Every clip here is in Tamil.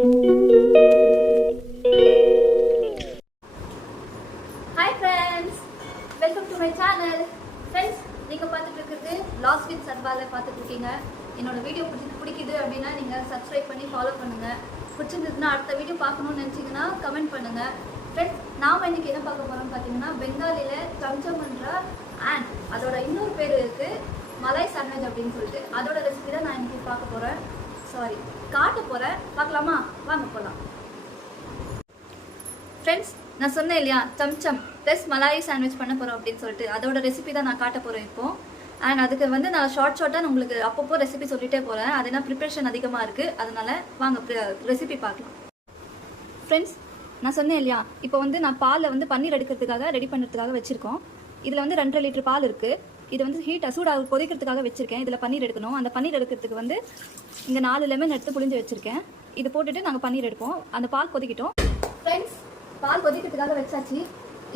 Hi friends, welcome to my channel. Friends, நீங்க பார்த்துட்டு இருக்கிறது லாஸ்ட் வித் சர்வால பார்த்துட்டு இருக்கீங்க. என்னோட வீடியோ பிடிக்குது அப்படின்னா நீங்க சப்ஸ்கிரைப் பண்ணி ஃபாலோ பண்ணுங்க. பிடிச்சிருந்ததுன்னா அடுத்த வீடியோ பார்க்கணும்னு நினைச்சீங்கன்னா கமெண்ட் பண்ணுங்க. ஃப்ரெண்ட்ஸ், நாம இன்னைக்கு என்ன பார்க்க போறோம்னு பார்த்தீங்கன்னா பெங்காலில சம்சம்ன்ற அண்ட் அதோட இன்னொரு பேர் இருக்கு மலாய் சாண்ட்விச் அப்படின்னு சொல்லிட்டு அதோட ரெசிபி தான் நான் இன்னைக்கு பார்க்க போறேன். காட்ட போறேன். பார்க்கலாமா? வாங்க போகலாம். ஃப்ரெண்ட்ஸ், நான் சொன்னேன் இல்லையா சம்சம் ப்ளஸ் மலாய் சாண்ட்விச் பண்ண போகிறோம் அப்படின்னு சொல்லிட்டு அதோட ரெசிபி தான் நான் காட்ட போகிறேன் இப்போது. அண்ட் அதுக்கு வந்து நான் ஷார்ட்டாக உங்களுக்கு அப்பப்போ ரெசிபி சொல்லிட்டே போகிறேன். அது என்ன ப்ரிப்ரேஷன் அதிகமாக இருக்குது, அதனால வாங்க ரெசிபி பார்க்கலாம். ஃப்ரெண்ட்ஸ், நான் சொன்னேன் இல்லையா இப்போ வந்து நான் பாலில் வந்து பன்னீர் எடுக்கிறதுக்காக ரெடி பண்ணுறதுக்காக வச்சுருக்கோம். இதில் வந்து 2.5 லிட்டர் பால் இருக்குது. இது வந்து சூடாக கொதிக்கிறதுக்காக வச்சுருக்கேன். இதில் பன்னீர் எடுக்கணும். அந்த பன்னீர் எடுக்கிறதுக்கு வந்து இங்கே 4 லெமன் எடுத்து புளிஞ்சு வச்சுருக்கேன். இது போட்டுட்டு நாங்கள் பன்னீர் எடுப்போம். அந்த பால் கொதிக்கிட்டோம். ஃப்ரெண்ட்ஸ், பால் கொதிக்கிறதுக்காக வச்சாச்சு.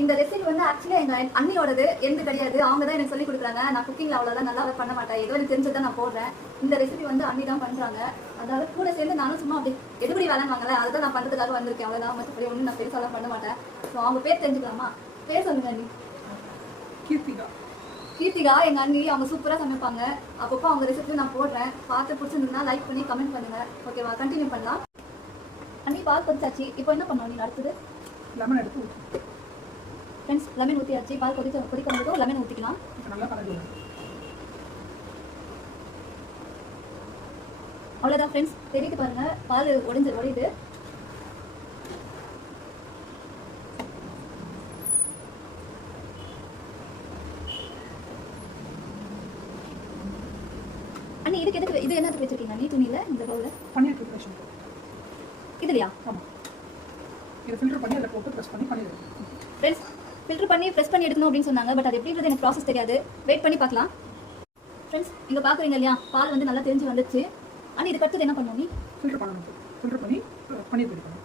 இந்த ரெசிபி வந்து ஆக்சுவலி எங்கள் அண்ணியோடது எந்த கிடையாது. அவங்க தான் எனக்கு சொல்லி கொடுக்குறாங்க. நான் குக்கிங்கில் அவ்வளோதான் நல்லா பண்ண மாட்டேன். ஏதோ எனக்கு தெரிஞ்சதான் நான் போடுறேன். இந்த ரெசிபி வந்து அண்ணி தான் பண்ணுறாங்க. அதாவது கூட சேர்ந்து நானும் சும்மா அப்படி எடுபடி வேலைவாங்கல அதுதான் நான் பண்ணுறதுக்காக வந்திருக்கேன். அவ்வளோதான், மற்றபடி ஒன்றும் நான் பெருசாலாம் பண்ண மாட்டேன். ஸோ அவங்க பேர் தெரிஞ்சுக்கலாமா? பேர் சொல்லுங்க அண்ணி. கீர்த்திகா எங்கள் அண்ணி. அவங்க சூப்பராக சமைப்பாங்க. அப்பப்போ அவங்க ரெசிபி நான் போடுறேன். பார்த்து பிடிச்சிருந்ததுன்னா லைக் பண்ணி கமெண்ட் பண்ணுங்க. ஓகேவா? கண்டினியூ பண்ணலாம். அண்ணி, பால் கொதிச்சாச்சு. இப்போ என்ன பண்ணோம் நீ? அடுத்தது லெமன் எடுத்து ஊற்றி. ஃப்ரெண்ட்ஸ், லெமன் ஊற்றியாச்சு. பால் கொதிக்க வந்ததும் லெமன் ஊற்றிக்கலாம். நல்லா கலந்து. அவ்வளோதான் ஃப்ரெண்ட்ஸ். தெரிவித்து பாருங்க, பால் உடையுது. அண்ணி, இதுக்கு எதுக்கு இது என்ன வச்சிருக்கீங்க அண்ணி? துணியில் இந்த பவுலில் பன்னீர் ப்ரிப்பரேஷன் இதுலையா? ஆமாம், இதை ஃபில்டர் பண்ணி அதில் போட்டு ப்ரெஸ் பண்ணி பண்ணிடுறேன். ஃப்ரெண்ட்ஸ், ஃபில்டர் பண்ணி ப்ரெஸ் பண்ணி எடுக்கணும் அப்படின்னு சொன்னாங்க. பட் அது எப்படின்றது எனக்கு ப்ராசஸ் தெரியாது. வெயிட் பண்ணி பார்க்கலாம். ஃப்ரெண்ட்ஸ், இங்கே பார்க்குறீங்க இல்லையா, பால் வந்து நல்லா தெரிஞ்சு வந்துச்சு. ஆனால் இதுக்கு அடுத்தது என்ன பண்ணுவோம்? நீ ஃபில்டர் பண்ணணும். ஃபில்டர் பண்ணி பன்னீர் ரெடி பண்ணணும்.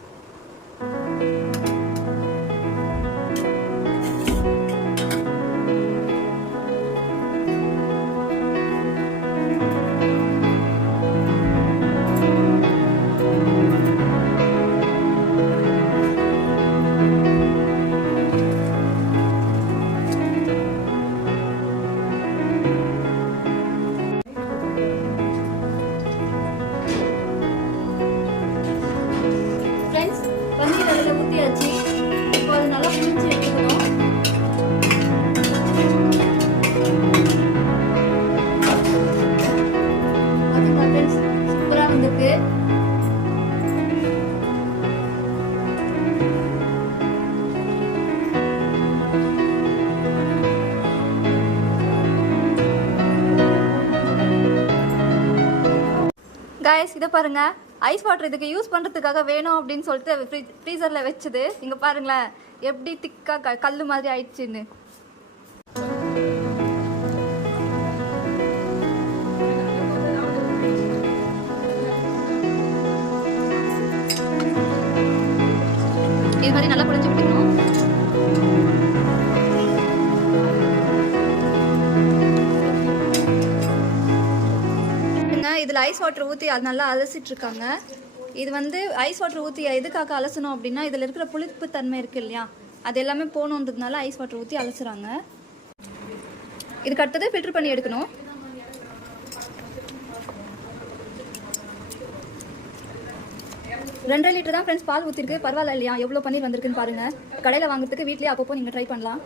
கைஸ், இதை பாருங்க. ஐஸ் வாட்டர் இதுக்கு யூஸ் பண்ணுறதுக்காக வேணும் அப்படின்னு சொல்லிட்டு ஃப்ரீசரில் வச்சுது. இங்கே பாருங்களேன் எப்படி திக்காக கல் மாதிரி ஆயிடுச்சுன்னு. இது மாதிரி நல்லா புரிஞ்சு விட்டுக்கணும். இதில் ஐஸ் வாட்டர் ஊற்றி அது நல்லா அலசிட்டு இருக்காங்க. இது வந்து ஐஸ் வாட்டர் ஊற்றி எதுக்காக அலசணும் அப்படின்னா இதில் இருக்கிற புளிப்பு தன்மை இருக்குது இல்லையா, அது எல்லாமே போகணுன்றதுனால ஐஸ் வாட்டர் ஊற்றி அலசுறாங்க. இதுக்கு அடுத்தது ஃபில்டர் பண்ணி எடுக்கணும். ரெண்டரை லிட்டர் தான் ஃப்ரெண்ட்ஸ் பால் ஊற்றிருக்கு. பரவாயில்ல இல்லையா, எவ்வளோ பன்னீர் வந்திருக்குன்னு பாருங்கள். கடையில் வாங்குறதுக்கு வீட்லேயே அப்பப்போ நீங்கள் ட்ரை பண்ணலாம்.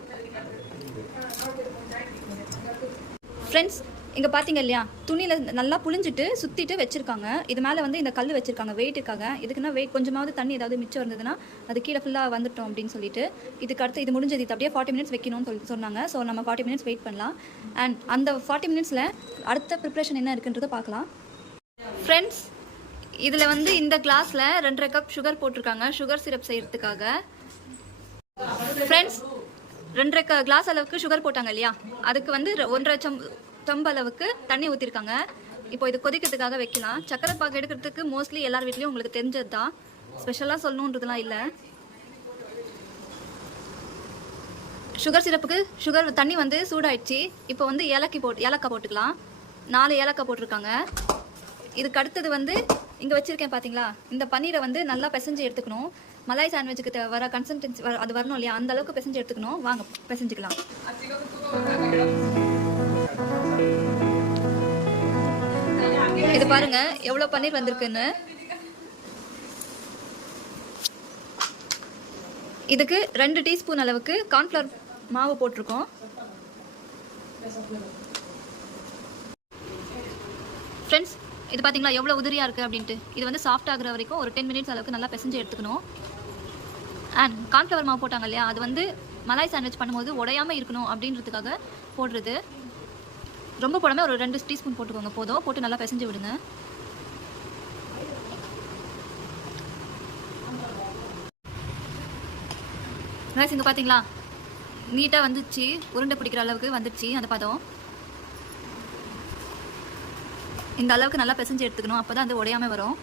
ஃப்ரெண்ட்ஸ், இங்கே பார்த்தீங்க இல்லையா, துணியில் நல்லா புளிஞ்சிட்டு சுற்றிட்டு வச்சுருக்காங்க. இது மேலே வந்து இந்த கல் வச்சுருக்காங்க வெயிட்டுக்காக. இதுக்குன்னா வெயிட் கொஞ்சமாவது தண்ணி ஏதாவது மிச்சம் இருந்ததுன்னா அது கீழே ஃபுல்லாக வந்துட்டோம் அப்படின்னு சொல்லிட்டு. இதுக்கு அடுத்து இது முடிஞ்சது. இது அப்படியே 40 மினிட்ஸ் வைக்கணும்னு சொல்லி சொன்னாங்க. ஸோ நம்ம 40 மினிட்ஸ் வெயிட் பண்ணலாம். அண்ட் அந்த 40 மினிட்ஸில் அடுத்த ப்ரிப்ரேஷன் என்ன இருக்குன்றதை பார்க்கலாம். ஃப்ரெண்ட்ஸ், இதில் வந்து இந்த கிளாஸில் 2.5 கப் சுகர் போட்டிருக்காங்க, சுகர் சிரப் செய்கிறதுக்காக. ஃப்ரெண்ட்ஸ், 2.5 கிளாஸ் அளவுக்கு சுகர் போட்டாங்க இல்லையா, அதுக்கு வந்து 1.5 டம்ப் அளவுக்கு தண்ணி ஊற்றிருக்காங்க. இப்போ இது கொதிக்கிறதுக்காக வைக்கலாம். சக்கரை பாகு எடுக்கிறதுக்கு மோஸ்ட்லி எல்லார் வீட்லேயும் உங்களுக்கு தெரிஞ்சது தான், ஸ்பெஷலாக சொல்லணுன்றதுலாம் இல்லை. சுகர் சிரப்புக்கு தண்ணி வந்து சூடாயிடுச்சு. இப்போ வந்து ஏலக்காய் போட்டுக்கலாம். 4 ஏலக்காய் போட்டிருக்காங்க. இதுக்கு அடுத்தது வந்து இங்கே வச்சுருக்கேன் பார்த்தீங்களா, இந்த பன்னீரை வந்து நல்லா பிசைஞ்சு எடுத்துக்கணும். மலாய் சாண்ட்விச்சுக்கு வர கன்சிஸ்டன்சி அது வரணும் இல்லையா, அந்த அளவுக்கு பிசைஞ்சு எடுத்துக்கணும். வாங்க பிசைஞ்சுக்கலாம். இது பாருங்க எவ்வளோ பன்னீர் வந்திருக்குன்னு. இதுக்கு 2 டீஸ்பூன் அளவுக்கு கார்ன்ஃப்ளவர் மாவு போட்டிருக்கோம். ஃப்ரெண்ட்ஸ், இது பார்த்தீங்களா எவ்வளோ உதிரியாக இருக்குது அப்படின்ட்டு. இது வந்து சாஃப்ட் ஆகுற வரைக்கும் ஒரு 10 மினிட்ஸ் அளவுக்கு நல்லா பிசைஞ்சு எடுத்துக்கணும். அண்ட் கார்ன்ஃப்ளவர் மாவு போட்டாங்க இல்லையா, அது வந்து மலாய் சாண்ட்விச் பண்ணும்போது உடையாமல் இருக்கணும் அப்படின்றதுக்காக போடுறது. ரொம்ப போடாமல் ஒரு 2 டீஸ்பூன் போட்டுக்கோங்க போதும். போட்டு நல்லா பிசைஞ்சு விடுங்க. ரைஸ் இங்கே பார்த்தீங்களா நீட்டாக வந்துச்சு, உருண்டை பிடிக்கிற அளவுக்கு வந்துச்சு. அந்த பதம் இந்த அளவுக்கு நல்லா பிசைஞ்சு எடுத்துக்கணும், அப்போ தான் அது உடையாமல் வரும்.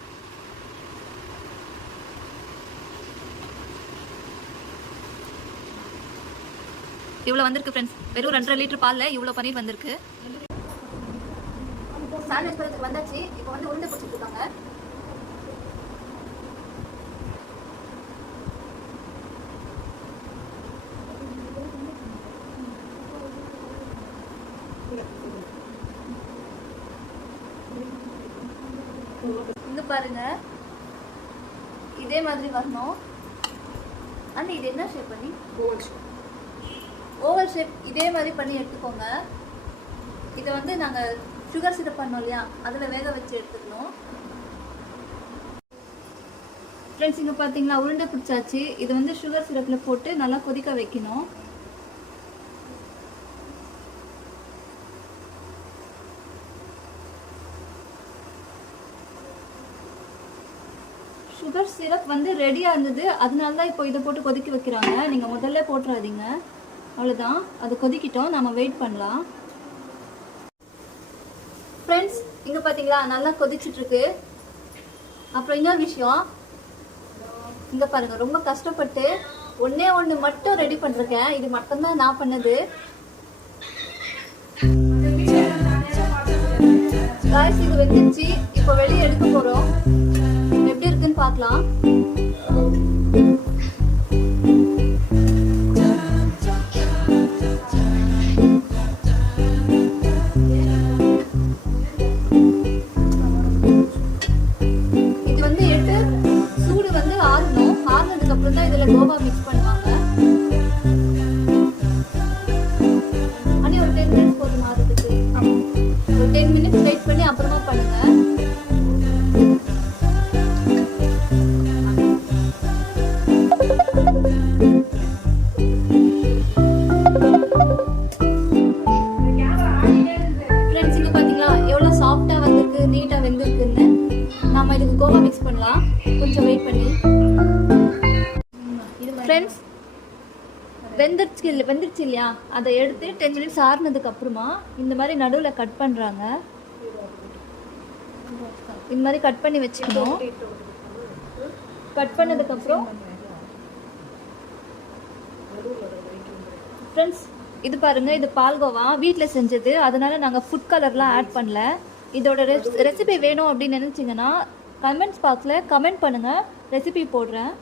இவ்வளோ வந்திருக்கு ஃப்ரெண்ட்ஸ். வெறும் 2.5 லிட்டர் பாலில் இவ்வளோ பன்னீர் வந்திருக்கு. சாண்ட்விச் பண்ணுறதுக்கு வந்தாச்சு. இப்போ வந்து உருண்டை பிடிச்சிட்டு இருக்காங்க. இங்க பாருங்க, இதே மாதிரி வரணும். அண்ட் இது என்ன ஷேப் பண்ணி ஓவல் ஷேப் இதே மாதிரி பண்ணி எடுத்துக்கோங்க. இதை வந்து நாங்கள் சுகர் சிரப் பண்ணோம் இல்லையா, அதில் வேக வச்சு எடுத்துக்கணும். ஃப்ரெண்ட்ஸ், இங்கே பார்த்தீங்களா உருண்டை பிடிச்சாச்சு. இது வந்து சுகர் சிரப்பில் போட்டு நல்லா கொதிக்க வைக்கணும். சுகர் சிரப் வந்து ரெடியாக இருந்தது, அதனால தான் இப்போ இதை போட்டு கொதிக்க வைக்கிறாங்க. நீங்கள் முதல்ல போட்டுறாதீங்க. அவ்வளோதான், அது கொதிக்கிட்டோம், நம்ம வெயிட் பண்ணலாம். ஃப்ரெண்ட்ஸ், இங்கே பார்த்தீங்களா நல்லா கொதிச்சிட்ருக்கு. அப்புறம் இன்னொரு விஷயம், இங்கே பாருங்கள், ரொம்ப கஷ்டப்பட்டு ஒன்றே ஒன்று மட்டும் ரெடி பண்ணிருக்கேன். இது மட்டும்தான் நான் பண்ணது. காய்ஸ், இது வெந்துச்சு. இப்போ வெளியே எடுக்க போகிறோம். எப்படி இருக்குன்னு பார்க்கலாம். இது வந்து எடுத்து சூடு வந்து ஆறணும். ஆறுனதுக்கு அப்புறம் தான் இதுல கோவா மிக்ஸ் பண்ணுவாங்க. அனி ஒரு 10 மினிட்ஸ் போதும் ஆறுறதுக்கு. ஒரு 10 மினிட்ஸ் வெயிட் பண்ணி அப்புறமா பண்ணுங்க. ஃப்ரெண்ட்ஸ், இங்க பாத்தீங்களா எவ்வளவு சாஃப்டா வந்திருக்கு, நீட்டா வெந்திருக்குன்னு. நாம இதுக்கு கோவா மிக்ஸ் பண்ணலாம், கொஞ்சம் வெயிட் பண்ணி. ஃப்ரெண்ட்ஸ், வெந்துருச்சு இல்லையா, அதை எடுத்து 10 மினிட்ஸ் ஆறுனதுக்கு அப்புறமா இந்த மாதிரி நடுவில் கட் பண்றாங்க. இந்த மாதிரி கட் பண்ணி வச்சுக்கணும். கட் பண்ணதுக்கு அப்புறம் ஃப்ரெண்ட்ஸ், இது பாருங்க, இது பால்கோவா வீட்டில் செஞ்சது. அதனால நாங்கள் ஃபுட் கலர்லாம் ஆட் பண்ணல. இதோட ரெசிபி வேணும் அப்படின்னு நினச்சிங்கன்னா கமெண்ட்ஸ் பாக்ஸில் கமெண்ட் பண்ணுங்க, ரெசிபி போடுறேன்.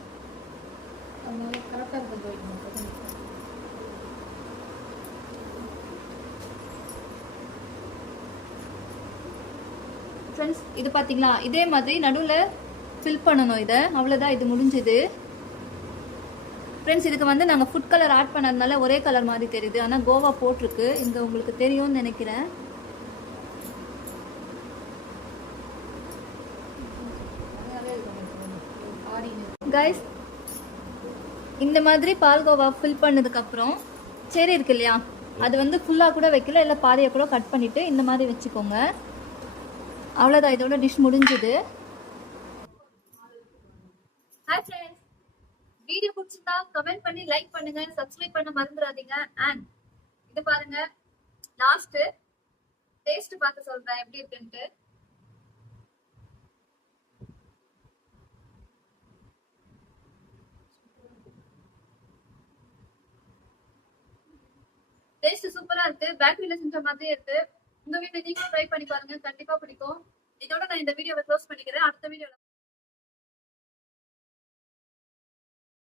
ஃப்ரெண்ட்ஸ், இது பார்த்தீங்களா இதே மாதிரி நடுவில் ஃபில் பண்ணணும் இதை. அவ்வளோதான், இது முடிஞ்சுது. ஃப்ரெண்ட்ஸ், இதுக்கு வந்து நாங்கள் ஃபுட் கலர் ஆட் பண்ணதுனால ஒரே கலர் மாதிரி தெரியுது, ஆனால் கோவா போட்டிருக்கு. இங்கே உங்களுக்கு தெரியும்னு நினைக்கிறேன். கைஸ், இந்த மாதிரி பால்கோவா ஃபில் பண்ணதுக்கப்புறம் செரி இருக்கு இல்லையா, அது வந்து ஃபுல்லாக கூட வைக்கல, இல்லை பாதியை கூட கட் பண்ணிவிட்டு இந்த மாதிரி வச்சுக்கோங்க. அவ்வளோதான், இதோட டிஷ் முடிஞ்சுது. ஹாய் ஃப்ரெண்ட்ஸ், வீடியோ பிடிச்சிருந்தா கமெண்ட் பண்ணி லைக் பண்ணுங்க, சப்ஸ்கிரைப் பண்ண மறந்துடாதீங்க. அண்ட் இது பாருங்க, லாஸ்ட் டேஸ்ட் பார்த்து சொல்றேன் எப்படி இருக்குன்ட்டு. டேஸ்ட் சூப்பரா இருக்கு, பேக்கரியில செஞ்ச மாதிரியே இருக்கு. உங்க வீட்டுல நீங்களும் ட்ரை பண்ணி பாருங்க, கண்டிப்பா பிடிக்கும். இதோட நான் இந்த வீடியோவை க்ளோஸ் பண்ணிக்கிறேன். அடுத்த வீடியோல